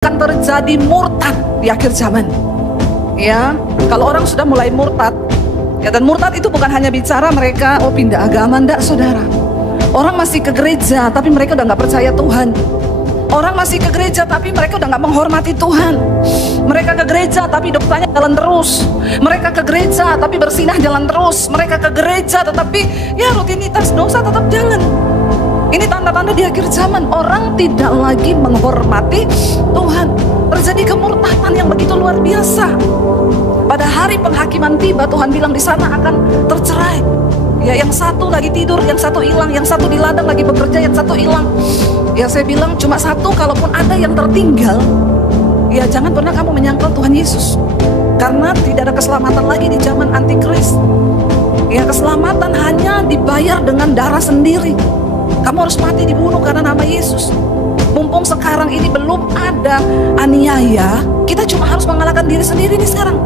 akan terjadi murtad di akhir zaman. Ya, kalau orang sudah mulai murtad, ya, dan murtad itu bukan hanya bicara mereka pindah agama, enggak saudara. Orang masih ke gereja tapi mereka udah nggak percaya Tuhan. Orang masih ke gereja tapi mereka udah nggak menghormati Tuhan. Mereka ke gereja tapi doktanya jalan terus. Mereka ke gereja tapi bersinah jalan terus. Mereka ke gereja tetapi ya rutinitas dosa tetap jalan. Ini tanda-tanda di akhir zaman. Orang tidak lagi menghormati Tuhan. Terjadi kemurtadan yang begitu luar biasa. Pada hari penghakiman tiba, Tuhan bilang di sana akan tercerai. Ya, yang satu lagi tidur, yang satu hilang, yang satu di ladang lagi bekerja, yang satu hilang. Ya, saya bilang cuma satu, kalaupun ada yang tertinggal, ya jangan pernah kamu menyangkal Tuhan Yesus. Karena tidak ada keselamatan lagi di zaman antikris. Ya, keselamatan hanya dibayar dengan darah sendiri. Kamu harus mati dibunuh karena nama Yesus. Mumpung sekarang ini belum ada aniaya, kita cuma harus mengalahkan diri sendiri nih sekarang.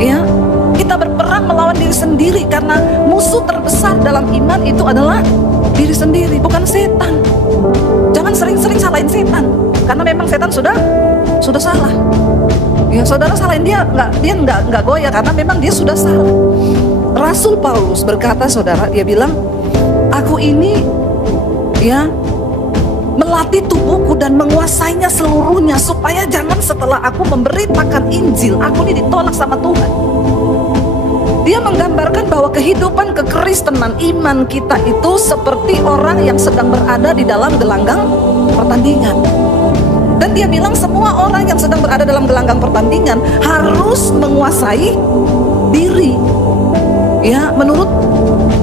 Ya, kita berperang melawan diri sendiri karena musuh terbesar dalam iman itu adalah diri sendiri, bukan setan. Jangan sering-sering salahin setan, karena memang setan sudah salah. Ya, saudara salahin dia nggak goyah karena memang dia sudah salah. Rasul Paulus berkata, saudara, dia bilang, aku ini ya melatih tubuhku dan menguasainya seluruhnya, supaya jangan setelah aku memberitakan Injil, aku ini ditolak sama Tuhan. Dia menggambarkan bahwa kehidupan kekristenan iman kita itu seperti orang yang sedang berada di dalam gelanggang pertandingan. Dan dia bilang semua orang yang sedang berada dalam gelanggang pertandingan harus menguasai diri. Ya, menurut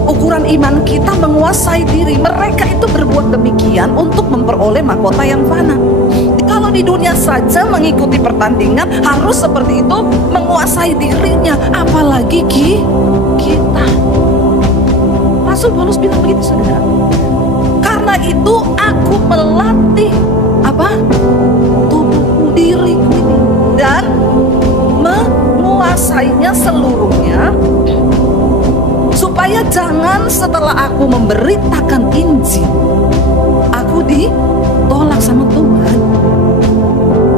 ukuran iman kita menguasai diri. Mereka itu berbuat demikian untuk memperoleh mahkota yang fana. Kalau di dunia saja mengikuti pertandingan harus seperti itu, menguasai dirinya, apalagi kita. Rasul Paulus bilang begitu, saudara. Karena itu aku melatih tubuhku, diriku ini, dan menguasainya seluruhnya, supaya jangan setelah aku memberitakan Injil, aku ditolak sama Tuhan.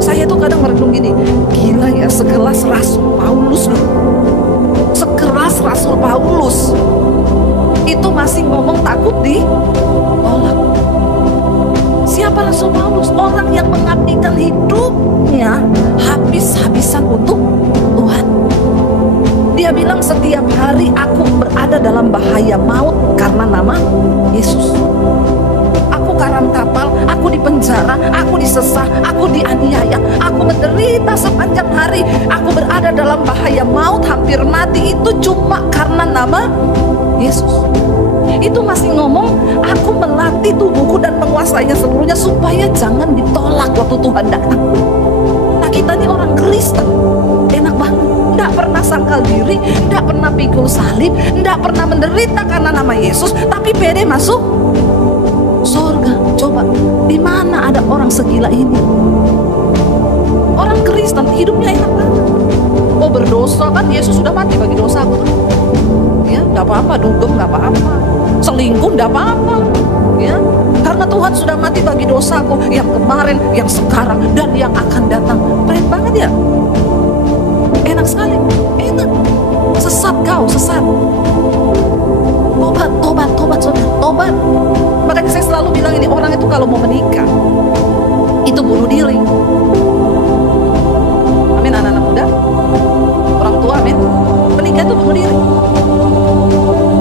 Saya tuh kadang merenung gini, gila ya, sekelas Rasul Paulus loh, sekeras Rasul Paulus itu masih ngomong takut ditolak. Siapa Rasul Paulus? Orang yang mengabdikan hidupnya habis-habisan untuk Tuhan. Dia bilang setiap hari aku berada dalam bahaya maut karena nama Yesus. Aku karam kapal, aku dipenjara, aku disesah, aku dianiaya, aku menderita sepanjang hari. Aku berada dalam bahaya maut, hampir mati, itu cuma karena nama Yesus. Itu masih ngomong, aku melatih tubuhku dan menguasainya seluruhnya supaya jangan ditolak waktu Tuhan datang. Nah, kita ini orang Kristen, enak banget. Tidak pernah sangkal diri, tidak pernah pikul salib, tidak pernah menderita karena nama Yesus, tapi pede masuk surga. Coba, di mana ada orang segila ini? Orang Kristen hidupnya enak banget. Oh, berdosa kan Yesus sudah mati bagi dosa aku. Ya, nggak apa-apa, dugem nggak apa-apa, selingkuh nggak apa-apa. Ya, karena Tuhan sudah mati bagi dosaku, yang kemarin, yang sekarang, dan yang akan datang. Keren banget ya. Enak sekali, enak. Sesat kau, sesat. Tobat, saudara, tobat. Makanya saya selalu bilang ini, orang itu kalau mau menikah, itu bunuh diri. Amin, anak-anak muda, orang tua, amin. Menikah itu bunuh diri.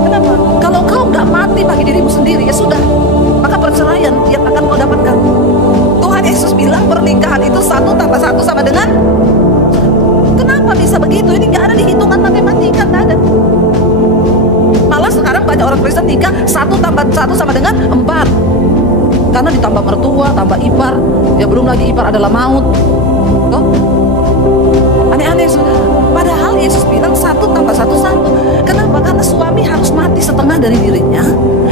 Kenapa? Kalau kau nggak mati bagi dirimu sendiri, ya sudah, maka perceraian yang akan kau dapatkan. Tuhan Yesus bilang pernikahan itu 1 tambah 1 sama dengan. Kenapa bisa begitu? Ini nggak ada di hitungan matematika, nggak ada. Malah sekarang banyak orang Kristen nikah 1 tambah 1 sama dengan 4. Karena ditambah mertua, tambah ipar, ya belum lagi ipar adalah maut. Tuh. Aneh-aneh, saudara. Padahal Yesus bilang 1 tambah 1 1. Kenapa? Karena suami harus mati setengah dari dirinya,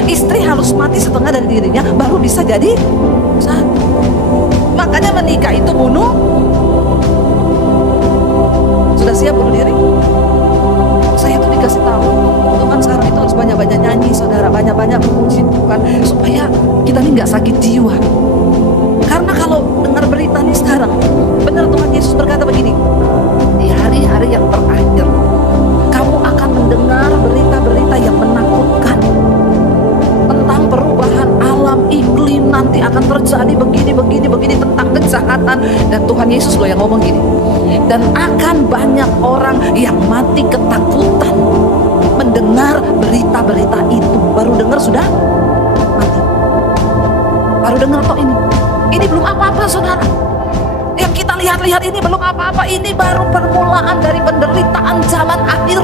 istri harus mati setengah dari dirinya, baru bisa jadi satu. Makanya menikah itu bunuh. Sudah siap bunuh diri? Saya tuh dikasih tahu, Tuhan sekarang itu harus banyak-banyak nyanyi, saudara, banyak-banyak memuji Tuhan, supaya kita ini nggak sakit jiwa. Karena kalau dengar berita nih sekarang, kejahatan. Dan Tuhan Yesus loh yang ngomong gini, dan akan banyak orang yang mati ketakutan mendengar berita-berita itu. Baru dengar sudah mati. Baru dengar kok ini. Ini belum apa-apa saudara. Yang kita lihat-lihat ini belum apa-apa. Ini baru permulaan dari penderitaan zaman akhir.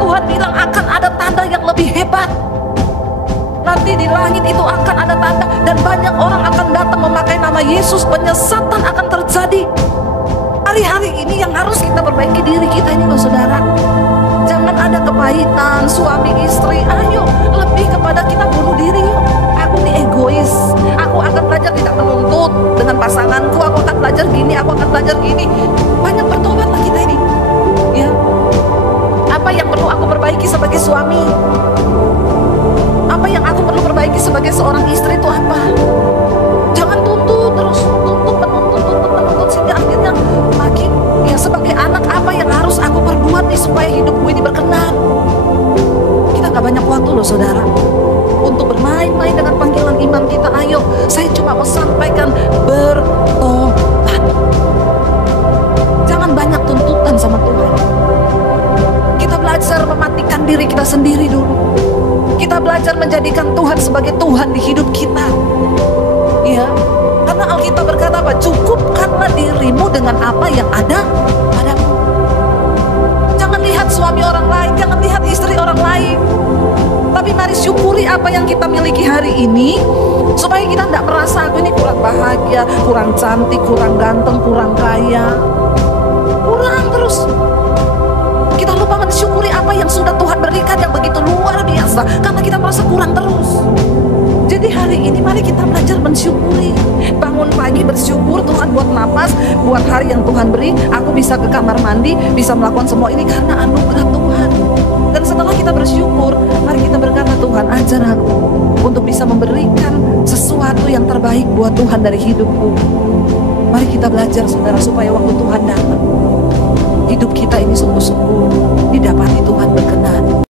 Tuhan bilang akan ada tanda yang lebih hebat. Nanti di langit itu akan ada tanda. Dan banyak orang akan datang memakai nama Yesus. Penyesatan akan terjadi. Hari-hari ini yang harus kita perbaiki diri kita ini loh saudara. Jangan ada kepahitan suami istri. Ayo lebih kepada kita bunuh diri yuk. Aku nih egois. Aku akan belajar tidak menuntut dengan pasanganku. Aku akan belajar gini, aku akan belajar gini. Banyak bertobatlah kita ini. Ya. Apa yang perlu aku perbaiki sebagai suami? Apa yang aku perlu perbaiki sebagai seorang istri itu apa? Jangan tuntut terus, menuntut sehingga akhirnya makin ya sebagai anak apa yang harus aku perbuat nih supaya hidupku ini berkenan. Kita gak banyak waktu loh saudara untuk bermain-main dengan panggilan iman kita. Ayo, saya cuma mau sampaikan bertobat. Jangan banyak tuntutan sama Tuhan. Kita belajar mematikan diri kita sendiri dulu. Kita belajar menjadikan Tuhan sebagai Tuhan di hidup kita. Ya, karena Alkitab berkata apa? Cukupkanlah dirimu dengan apa yang ada padamu. Jangan lihat suami orang lain, jangan lihat istri orang lain. Tapi mari syukuri apa yang kita miliki hari ini, supaya kita tidak merasa aku ini kurang bahagia, kurang cantik, kurang ganteng, kurang kaya. Kurang terus. Kita lupa mensyukuri apa yang sudah Tuhan berikan yang begitu luar biasa, karena kita merasa kurang terus. Jadi hari ini mari kita belajar mensyukuri. Bangun pagi bersyukur Tuhan buat napas, buat hari yang Tuhan beri. Aku bisa ke kamar mandi, bisa melakukan semua ini karena anugerah Tuhan. Dan setelah kita bersyukur, mari kita berkata, Tuhan ajar aku untuk bisa memberikan sesuatu yang terbaik buat Tuhan dari hidupku. Mari kita belajar saudara, supaya waktu Tuhan datang, hidup kita ini sungguh-sungguh didapati Tuhan berkenan.